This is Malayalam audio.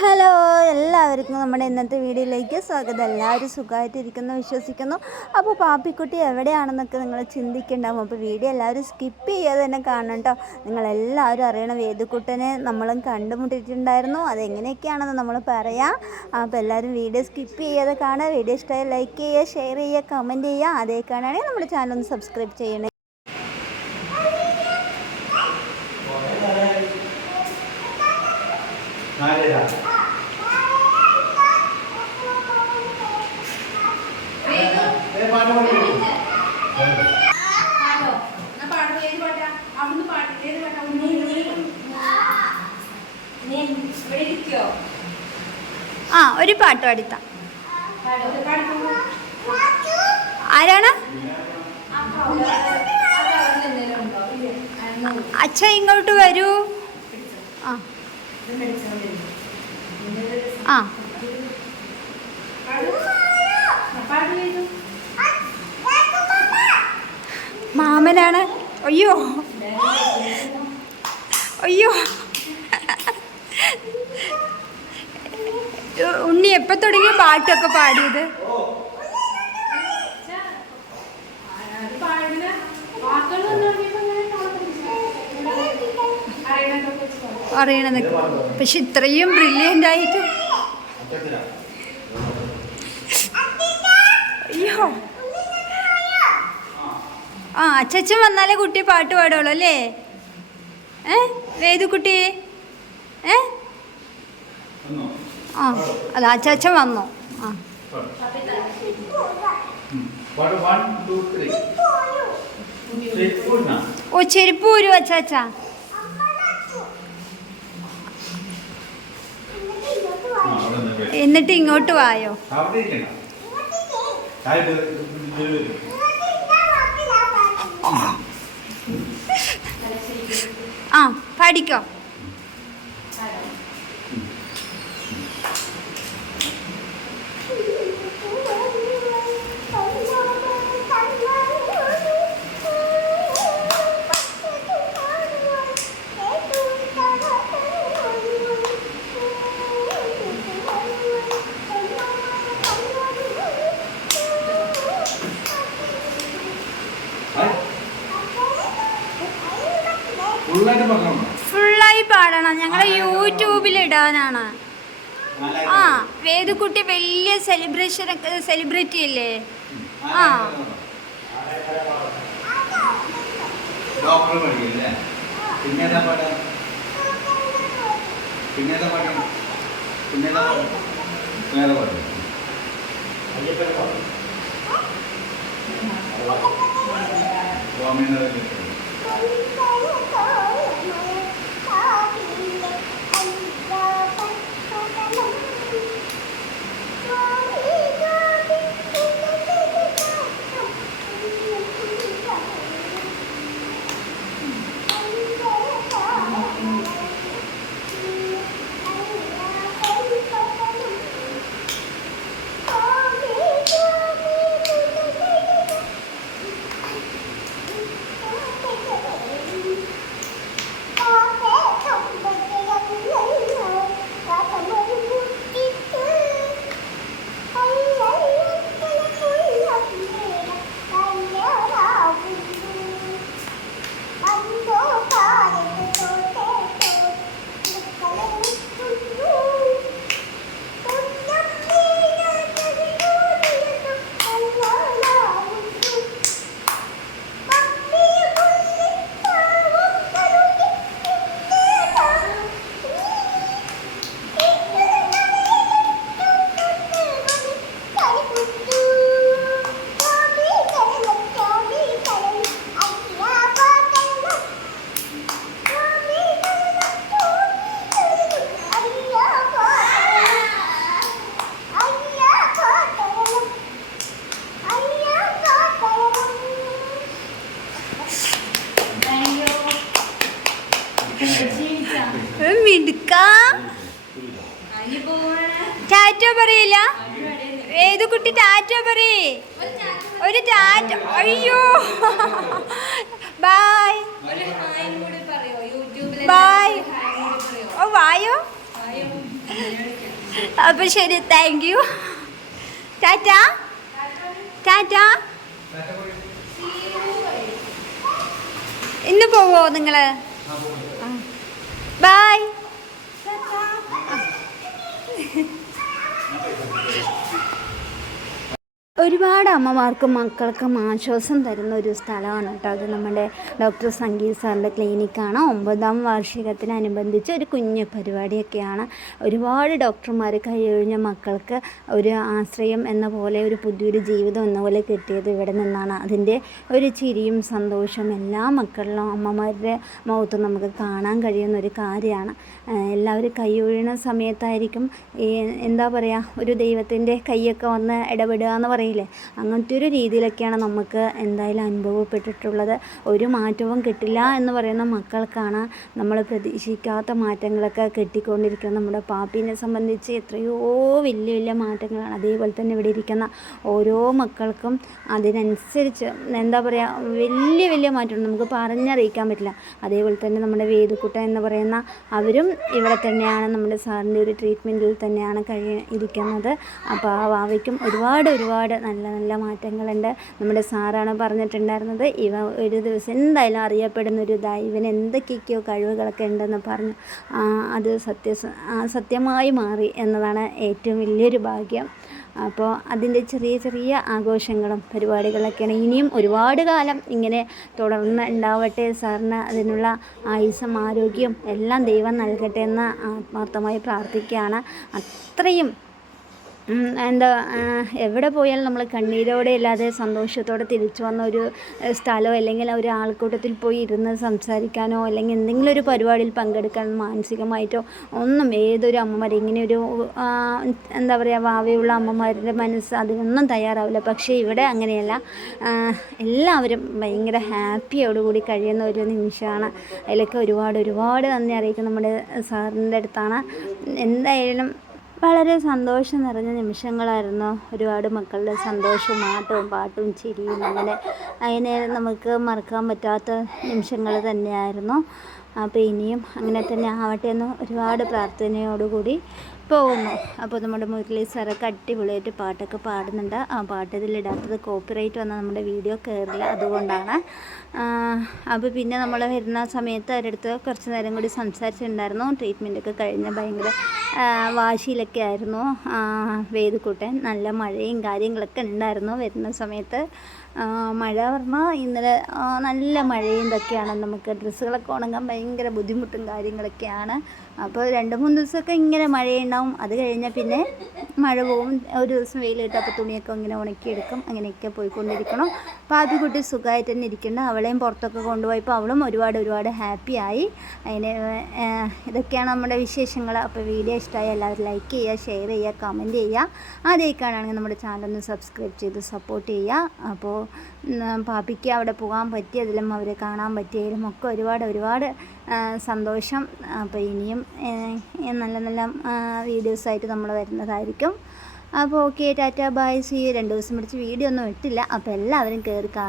ഹലോ എല്ലാവർക്കും നമ്മുടെ ഇന്നത്തെ വീഡിയോയിലേക്ക് സ്വാഗതം. എല്ലാവരും സുഖമായിട്ടിരിക്കുന്നു വിശ്വസിക്കുന്നു. അപ്പോൾ പാപ്പിക്കുട്ടി എവിടെയാണെന്നൊക്കെ നിങ്ങൾ ചിന്തിക്കുന്നുണ്ടാവും അപ്പോൾ വീഡിയോ എല്ലാവരും സ്കിപ്പ് ചെയ്യാതെ തന്നെ കാണണം കേട്ടോ. നിങ്ങളെല്ലാവരും അറിയണം വേദുക്കുട്ടനെ നമ്മളും കണ്ടുമുട്ടിയിട്ടുണ്ടായിരുന്നു. അതെങ്ങനെയൊക്കെയാണെന്ന് നമ്മൾ പറയാം. അപ്പോൾ എല്ലാവരും വീഡിയോ സ്കിപ്പ് ചെയ്യാതെ കാണുക. വീഡിയോ ഇഷ്ടമായി ലൈക്ക് ചെയ്യുക ഷെയർ ചെയ്യുക കമന്റ് ചെയ്യുക. അതേ കാണുകയാണെങ്കിൽ നമ്മുടെ ചാനൽ ഒന്ന് സബ്സ്ക്രൈബ് ചെയ്യണേ നാലര ഏ, പാട്ട് പാടി ആ ഒരു പാട്ട് പാടിത്ത. ആരാണ്? അച്ഛ ഇങ്ങോട്ട് വരൂ. ആ. ആ. മാമനാണ് അയ്യോ. അയ്യോ. ഉണ്ണി എപ്പോൾ തുടങ്ങിയ പാട്ടൊക്കെ പാടിയത്? അറിയണെന്നൊക്കെ പക്ഷെ ഇത്രയും ബ്രില്യന്റ് ആയിട്ട് അച്ചത്തിനാ അയ്യോ ആ അച്ചച്ചൻ വന്നാലേ കുട്ടി പാട്ട് പാടുള്ളൂ അല്ലേ? ഏ? വേദു കുട്ടി? ഏ? ആ അല്ല അച്ചച്ചൻ വന്നു. ആ. ഓ ചെരുപ്പ് വരൂ അച്ചാച്ച? എന്നിട്ട് ഇങ്ങോട്ട് വായോ അവിടെ ഇരിക്കണ്ട താഴെ ഇതിൽ വരും ആ പഠിക്കോ. ഫുള്ളായി പാടണം. ഞങ്ങളെ യൂട്യൂബിൽ ഇടാനാണ് ആ വേദുക്കുട്ടി വലിയ സെലിബ്രേഷൻ സെലിബ്രിറ്റി അല്ലേ? ആ. ഡോക്ടർ പഠിക്കില്ലേ? പിന്നെ ഏതാ പിന്നെ പിന്നെ വേറെ സ്വാമിനാഥൻ മിടുക്ക പറയില്ല? ഏത് കുട്ടി ടാറ്റ പറയേ? ഒരു ടാറ്റ അയ്യോ. ബായ് ബായ് ഓ വായോ. അപ്പോൾ ശരി താങ്ക് യു ടാറ്റ ടാറ്റ ഇന്ന് പോവോ നിങ്ങൾ ബൈ ഒരുപാട് അമ്മമാർക്കും മക്കൾക്കും ആശ്വാസം തരുന്ന ഒരു സ്ഥലമാണ് കേട്ടോ. അത് നമ്മുടെ ഡോക്ടർ സംഗീത് സാറിന്റെ ക്ലിനിക്കാണ്. ഒമ്പതാം വാർഷികത്തിനനുബന്ധിച്ച് ഒരു കുഞ്ഞു പരിപാടിയൊക്കെയാണ്. ഒരുപാട് ഡോക്ടർമാർ കഴിഞ്ഞ മക്കൾക്ക് ഒരു ആശ്രയം എന്ന പോലെ ഒരു പുതിയൊരു ജീവിതം എന്ന പോലെ കിട്ടിയത് ഇവിടെ നിന്നാണ്. അതിന്റെ ഒരു ചിരിയും സന്തോഷം എല്ലാ മക്കളിലും അമ്മമാരുടെ മുഖത്തും നമുക്ക് കാണാൻ കഴിയുന്ന ഒരു കാര്യമാണ്. എല്ലാവരും കൈയൊഴിയുന്ന സമയത്തായിരിക്കും എന്താ പറയുക ഒരു ദൈവത്തിന്റെ കൈയൊക്കെ വന്ന് ഇടപെടുക എന്ന് പറയില്ലേ അങ്ങനത്തെ ഒരു രീതിയിലൊക്കെയാണ് നമുക്ക് എന്തായാലും അനുഭവപ്പെട്ടിട്ടുള്ളത്. ഒരു മാറ്റവും കിട്ടില്ല എന്ന് പറയുന്ന മക്കൾക്കാണ് നമ്മൾ പ്രതീക്ഷിക്കാത്ത മാറ്റങ്ങളൊക്കെ കിട്ടിക്കൊണ്ടിരിക്കുന്നത്. നമ്മുടെ പാപ്പിനെ സംബന്ധിച്ച് എത്രയോ വലിയ വലിയ മാറ്റങ്ങളാണ് അതേപോലെ തന്നെ ഇവിടെ ഇരിക്കുന്ന ഓരോ മക്കൾക്കും അതിനനുസരിച്ച് എന്താ പറയുക വലിയ വലിയ മാറ്റമുണ്ട്. നമുക്ക് പറഞ്ഞറിയിക്കാൻ പറ്റില്ല. അതേപോലെ തന്നെ നമ്മുടെ വേദുക്കുട്ട എന്ന് പറയുന്ന അവരും ഇവിടെ തന്നെയാണ് നമ്മുടെ സാറിന്റെ ഒരു ട്രീറ്റ്മെന്റിൽ തന്നെയാണ് കഴി ഇരിക്കുന്നത്. അപ്പോൾ ആ വാവയ്ക്കും ഒരുപാട് ഒരുപാട് നല്ല നല്ല മാറ്റങ്ങളുണ്ട്. നമ്മുടെ സാറാണ് പറഞ്ഞിട്ടുണ്ടായിരുന്നത്. ഇവ ഒരു ദിവസം എന്തായാലും അറിയപ്പെടുന്ന ഒരു ഇതായി. ഇവന് എന്തൊക്കെയൊക്കെയോ കഴിവുകളൊക്കെ ഉണ്ടെന്ന് പറഞ്ഞു. അത് സത്യ സത്യമായി മാറി എന്നതാണ് ഏറ്റവും വലിയൊരു ഭാഗ്യം. അപ്പോൾ അതിന്റെ ചെറിയ ചെറിയ ആഘോഷങ്ങളും പരിപാടികളൊക്കെയാണ്. ഇനിയും ഒരുപാട് കാലം ഇങ്ങനെ തുടർന്ന് ഉണ്ടാവട്ടെ. സാറിന് അതിനുള്ള ആയുസം ആരോഗ്യം എല്ലാം ദൈവം നൽകട്ടെ എന്ന് ആത്മാർത്ഥമായി പ്രാർത്ഥിക്കുകയാണ്. അത്രയും എന്താ എവിടെ പോയാലും നമ്മൾ കണ്ണീരോടെ അല്ലാതെ സന്തോഷത്തോടെ തിരിച്ചു വന്ന ഒരു സ്ഥലമോ അല്ലെങ്കിൽ ഒരു ആൾക്കൂട്ടത്തിൽ പോയി ഇരുന്ന് സംസാരിക്കാനോ അല്ലെങ്കിൽ എന്തെങ്കിലും ഒരു പരിപാടിയിൽ പങ്കെടുക്കാൻ മാനസികമായിട്ടോ ഒന്നും ഏതൊരു അമ്മമാർ ഇങ്ങനെ ഒരു എന്താ പറയുക ഭാവിയുള്ള അമ്മമാരുടെ മനസ്സ് അതിനൊന്നും തയ്യാറാവില്ല. പക്ഷേ ഇവിടെ അങ്ങനെയല്ല. എല്ലാവരും ഭയങ്കര ഹാപ്പിയോടുകൂടി കഴിയുന്ന ഒരു നിമിഷമാണ്. അതിലൊക്കെ ഒരുപാട് ഒരുപാട് നന്ദി അറിയിക്കും നമ്മുടെ സാറിന്റെ അടുത്താണ്. എന്തായാലും വളരെ സന്തോഷം നിറഞ്ഞ നിമിഷങ്ങളായിരുന്നു. ഒരുപാട് മക്കളുടെ സന്തോഷവും ആട്ടവും പാട്ടും ചിരിയും അങ്ങനെ അതിനെ നമുക്ക് മറക്കാൻ പറ്റാത്ത നിമിഷങ്ങൾ തന്നെയായിരുന്നു. അപ്പോൾ ഇനിയും അങ്ങനെ തന്നെ ആവട്ടെ എന്ന് ഒരുപാട് പ്രാർത്ഥനയോടുകൂടി പോകുന്നു. അപ്പോൾ നമ്മുടെ മുരളി സാറൊക്കെ അടിപൊളിയായിട്ട് പാട്ടൊക്കെ പാടുന്നുണ്ട്. ആ പാട്ട് ഇതിലിടാത്തത് കോപ്പിറൈറ്റ് വന്ന നമ്മുടെ വീഡിയോ കയറില്ല അതുകൊണ്ടാണ്. അപ്പോൾ പിന്നെ നമ്മൾ വരുന്ന സമയത്ത് അവരുടെ അടുത്ത് കുറച്ച് നേരം കൂടി സംസാരിച്ചിട്ടുണ്ടായിരുന്നു. ട്രീറ്റ്മെന്റൊക്കെ കഴിഞ്ഞ് ഭയങ്കര വാശിയിലൊക്കെ ആയിരുന്നു. വേദുക്കുട്ടൻ നല്ല മഴയും കാര്യങ്ങളൊക്കെ ഉണ്ടായിരുന്നു വരുന്ന സമയത്ത്. മഴ പറഞ്ഞാൽ ഇന്നലെ നല്ല മഴയും ഇതൊക്കെയാണ്. നമുക്ക് ഡ്രസ്സുകളൊക്കെ ഉണങ്ങാൻ ഭയങ്കര ബുദ്ധിമുട്ടും കാര്യങ്ങളൊക്കെയാണ്. അപ്പോൾ രണ്ട് മൂന്ന് ദിവസമൊക്കെ ഇങ്ങനെ മഴയുണ്ടാവും. അത് കഴിഞ്ഞാൽ പിന്നെ മഴ പോകും ഒരു ദിവസം വെയിലിട്ട് അപ്പോൾ തുണിയൊക്കെ ഇങ്ങനെ ഉണക്കിയെടുക്കും. അങ്ങനെയൊക്കെ പോയിക്കൊണ്ടിരിക്കണം. അപ്പോൾ ആദ്യ കുട്ടി സുഖമായിട്ട് തന്നെ ഇരിക്കുന്നുണ്ട്. അവളെയും പുറത്തൊക്കെ കൊണ്ടുപോയപ്പോൾ അവളും ഒരുപാട് ഒരുപാട് ഹാപ്പിയായി അതിന് ഇതൊക്കെയാണ് നമ്മുടെ വിശേഷങ്ങൾ. അപ്പോൾ വീഡിയോ ഇഷ്ടമായി എല്ലാവരും ലൈക്ക് ചെയ്യുക ഷെയർ ചെയ്യുക കമന്റ് ചെയ്യുക. ആദ്യമായിക്കാണെങ്കിൽ നമ്മുടെ ചാനൽ ഒന്ന് സബ്സ്ക്രൈബ് ചെയ്ത് സപ്പോർട്ട് ചെയ്യുക. അപ്പോൾ പാപ്പിക്ക് അവിടെ പോകാൻ പറ്റിയതിലും അവരെ കാണാൻ പറ്റിയതിലും ഒക്കെ ഒരുപാട് ഒരുപാട് സന്തോഷം. അപ്പോൾ ഇനിയും നല്ല നല്ല വീഡിയോസായിട്ട് നമ്മൾ വരുന്നതായിരിക്കും. അപ്പോൾ ഓക്കെ ടാറ്റ ബൈ സി രണ്ട് ദിവസം പിടിച്ച് വീഡിയോ ഒന്നും ഇട്ടില്ല. അപ്പോൾ എല്ലാവരും കയറി കാണും